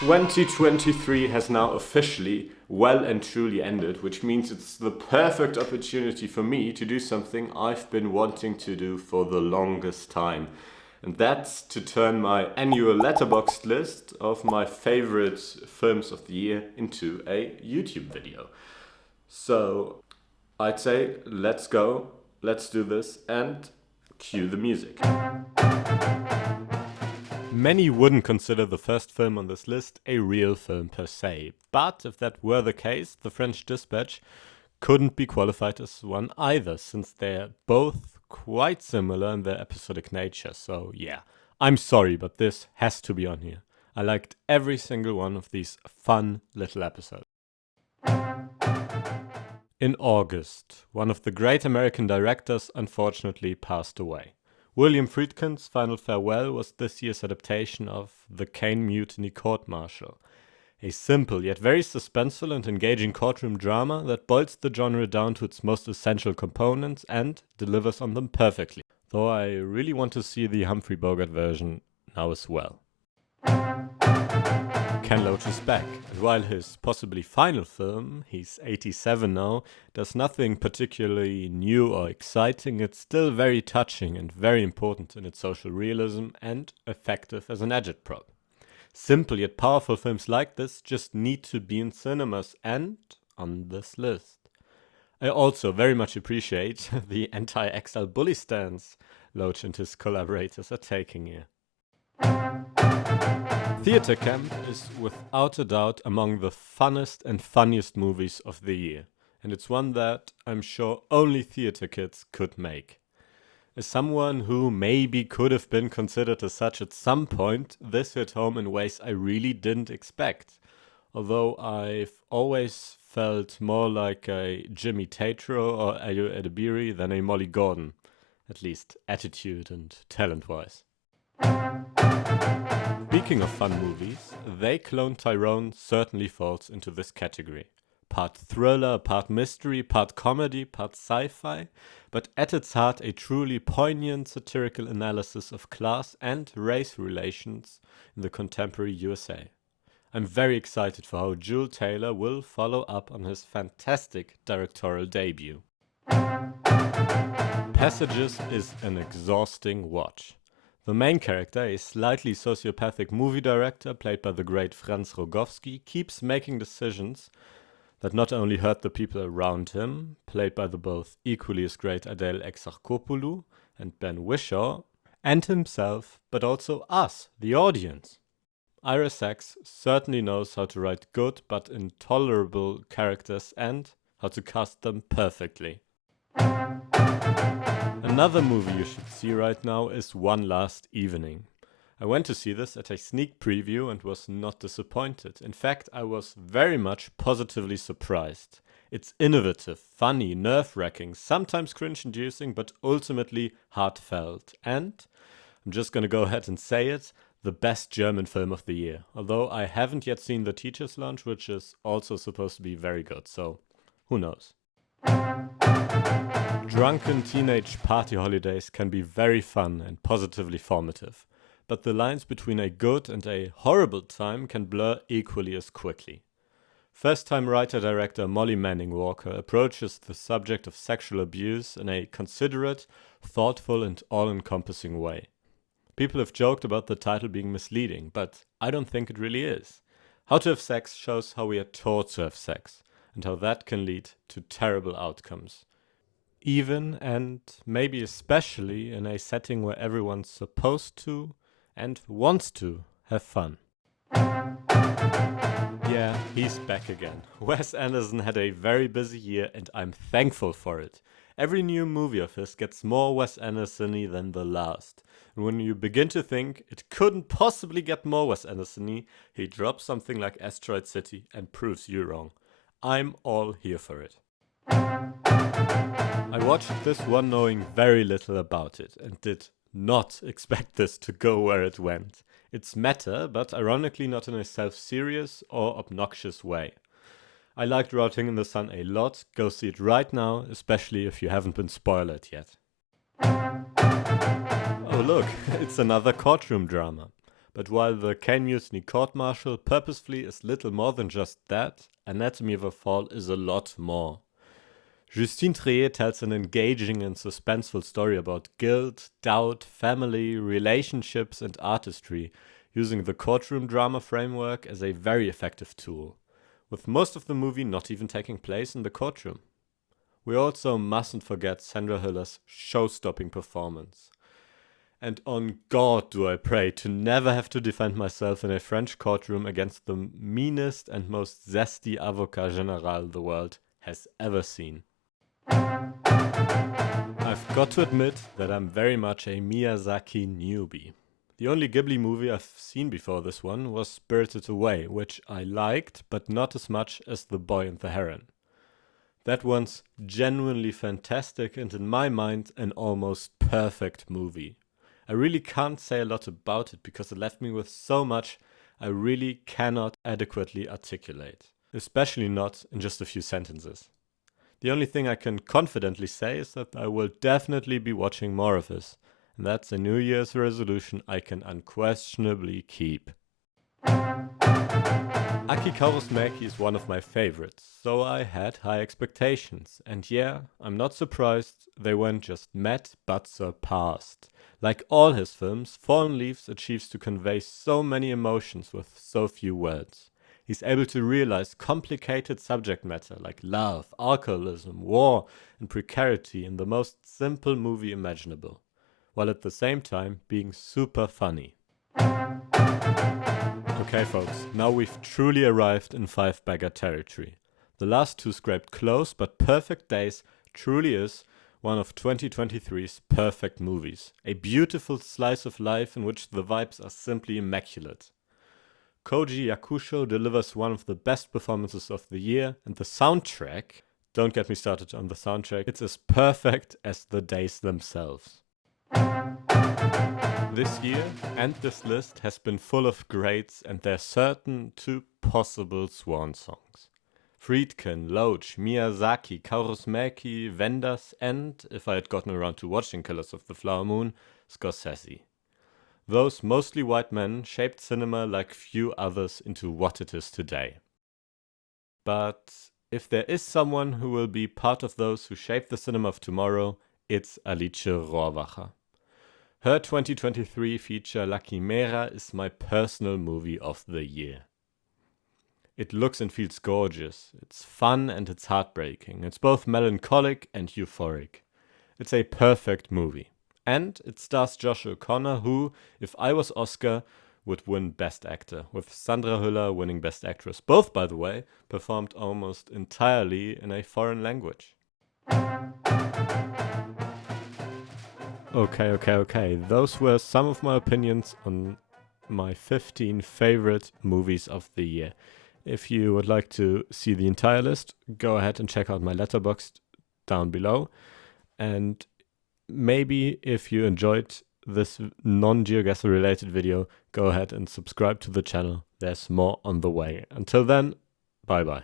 2023 has now officially well and truly ended, which means it's the perfect opportunity for me to do something I've been wanting to do for the longest time. And that's to turn my annual Letterboxd list of my favorite films of the year into a YouTube video. So I'd say let's go, let's do this, and cue the music. Many wouldn't consider the first film on this list a real film per se, but if that were the case, The French Dispatch couldn't be qualified as one either, since they're both quite similar in their episodic nature. So yeah, I'm sorry, but this has to be on here. I liked every single one of these fun little episodes. In August, one of the great American directors unfortunately passed away. William Friedkin's Final Farewell was this year's adaptation of The Caine Mutiny Court-Martial, a simple yet very suspenseful and engaging courtroom drama that boils the genre down to its most essential components and delivers on them perfectly, though I really want to see the Humphrey Bogart version now as well. Ken Loach is back, and while his possibly final film, he's 87 now, does nothing particularly new or exciting, it's still very touching and very important in its social realism and effective as an agitprop. Simple yet powerful films like this just need to be in cinemas and on this list. I also very much appreciate the anti-exile bully stance Loach and his collaborators are taking here. Theatre Camp is without a doubt among the funnest and funniest movies of the year, and it's one that I'm sure only theatre kids could make. As someone who maybe could have been considered as such at some point, this hit home in ways I really didn't expect, although I've always felt more like a Jimmy Tatro or Ayo Edebiri than a Molly Gordon, at least attitude and talent-wise. Speaking of fun movies, They Clone Tyrone certainly falls into this category. Part thriller, part mystery, part comedy, part sci-fi, but at its heart a truly poignant satirical analysis of class and race relations in the contemporary USA. I'm very excited for how Jewel Taylor will follow up on his fantastic directorial debut. Passages is an exhausting watch. The main character, a slightly sociopathic movie director played by the great Franz Rogowski, keeps making decisions that not only hurt the people around him, played by the both equally as great Adele Exarchopoulos and Ben Whishaw, and himself, but also us, the audience. Ira Sachs certainly knows how to write good but intolerable characters and how to cast them perfectly. Another movie you should see right now is One Last Evening. I went to see this at a sneak preview and was not disappointed. In fact, I was very much positively surprised. It's innovative, funny, nerve-wracking, sometimes cringe-inducing, but ultimately heartfelt. And, I'm just gonna go ahead and say it, the best German film of the year. Although I haven't yet seen The Teacher's Lounge, which is also supposed to be very good, so who knows. Drunken teenage party holidays can be very fun and positively formative, but the lines between a good and a horrible time can blur equally as quickly. First-time writer-director Molly Manning Walker approaches the subject of sexual abuse in a considerate, thoughtful and all-encompassing way. People have joked about the title being misleading, but I don't think it really is. How to Have Sex shows how we are taught to have sex, and how that can lead to terrible outcomes. Even, and maybe especially, in a setting where everyone's supposed to and wants to have fun. Yeah, he's back again. Wes Anderson had a very busy year and I'm thankful for it. Every new movie of his gets more Wes Anderson-y than the last. And when you begin to think it couldn't possibly get more Wes Anderson-y, he drops something like Asteroid City and proves you wrong. I'm all here for it. I watched this one knowing very little about it and did not expect this to go where it went. It's meta, but ironically not in a self-serious or obnoxious way. I liked Rotting in the Sun a lot, go see it right now, especially if you haven't been spoiled yet. Oh look, it's another courtroom drama. But while the Caine Mutiny court-martial purposefully is little more than just that, Anatomy of a Fall is a lot more. Justine Triet tells an engaging and suspenseful story about guilt, doubt, family, relationships, and artistry, using the courtroom drama framework as a very effective tool, with most of the movie not even taking place in the courtroom. We also mustn't forget Sandra Hüller's show-stopping performance. And on God do I pray to never have to defend myself in a French courtroom against the meanest and most zesty avocat general the world has ever seen. I've got to admit that I'm very much a Miyazaki newbie. The only Ghibli movie I've seen before this one was Spirited Away, which I liked, but not as much as The Boy and the Heron. That one's genuinely fantastic and in my mind an almost perfect movie. I really can't say a lot about it because it left me with so much I really cannot adequately articulate, especially not in just a few sentences. The only thing I can confidently say is that I will definitely be watching more of this, and that's a New Year's resolution I can unquestionably keep. Aki Kaurismäki is one of my favorites, so I had high expectations, and yeah, I'm not surprised they weren't just met but surpassed. Like all his films, Fallen Leaves achieves to convey so many emotions with so few words. He's able to realize complicated subject matter like love, alcoholism, war, and precarity in the most simple movie imaginable, while at the same time being super funny. Okay folks, now we've truly arrived in five-bagger territory. The last two scraped close, but Perfect Days truly is one of 2023's perfect movies. A beautiful slice of life in which the vibes are simply immaculate. Koji Yakusho delivers one of the best performances of the year, and the soundtrack, don't get me started on the soundtrack, it's as perfect as the days themselves. This year and this list has been full of greats, and there are certain two possible swan songs. Friedkin, Loach, Miyazaki, Kaurismäki, Wenders, and, if I had gotten around to watching Killers of the Flower Moon, Scorsese. Those mostly white men shaped cinema like few others into what it is today. But if there is someone who will be part of those who shape the cinema of tomorrow, it's Alice Rohrwacher. Her 2023 feature La Chimera is my personal movie of the year. It looks and feels gorgeous, it's fun and it's heartbreaking, it's both melancholic and euphoric. It's a perfect movie. And it stars Josh O'Connor, who, if I was Oscar, would win Best Actor, with Sandra Hüller winning Best Actress. Both, by the way, performed almost entirely in a foreign language. Okay. Those were some of my opinions on my 15 favorite movies of the year. If you would like to see the entire list, go ahead and check out my Letterboxd down below. And maybe if you enjoyed this non-GeoGuessr related video, go ahead and subscribe to the channel. There's more on the way. Until then, bye bye.